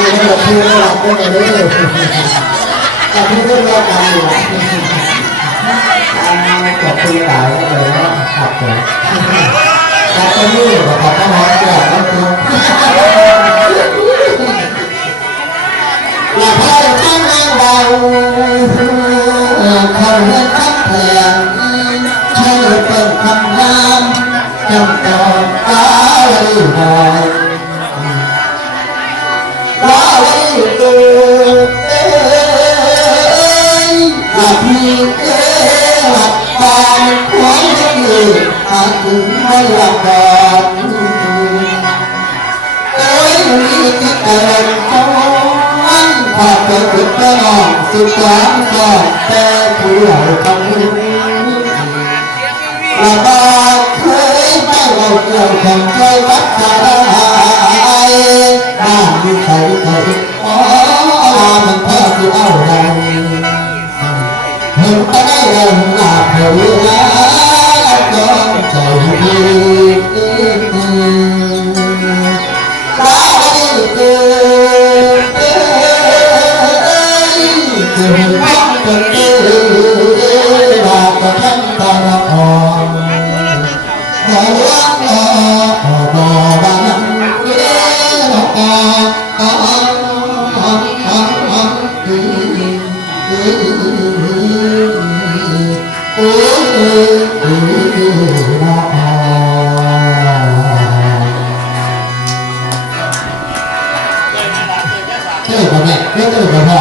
มีระบบที่ระดับได้เลยแต่ที่เรื่องเราการอยู่ขอบคุณหลายเลยนะครับผมแต่ก็นี่ขอบคุณน้องแก่ก็คืออย่าพลาดตั้งเราเขาเห็นคำแถลงใช่เป็นคำนามจำต้องตาลีหน่อยว่าลีเอ๋ยอาพี่เอ๋ยหลับตาควันยืดอาจถึงไม่หลับก่อนเอ๋ยมีที่เกิดจงขอบเกิดขึ้นก็นอนสุดแสนก็แต่ผู้ใหญ่คำนึงละบาเคยไม่เราเกี่ยวของใจวัดสายบ้านมีใครอ๋อมันแค่ที่เอาใจเห็นไปได้เรื่องหน้าเผยแล้วก็ใจดีร้ายเกินเกินพักเกินลาก็ทั้งตาอ่อนแต่เรื่องบ่บางเชื่อกับแม่ไม่ชื่อกับพ่อ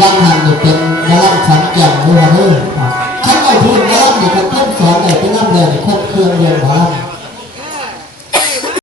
ยังหันอยู่เป็นกระลังขันแก่งด้วยเฮ้ยขันเอาพูดกระลังอยู่เป็นต้นสอนใหญ่เป็นน้ำเลยครบเครื่องเรียนบ้าน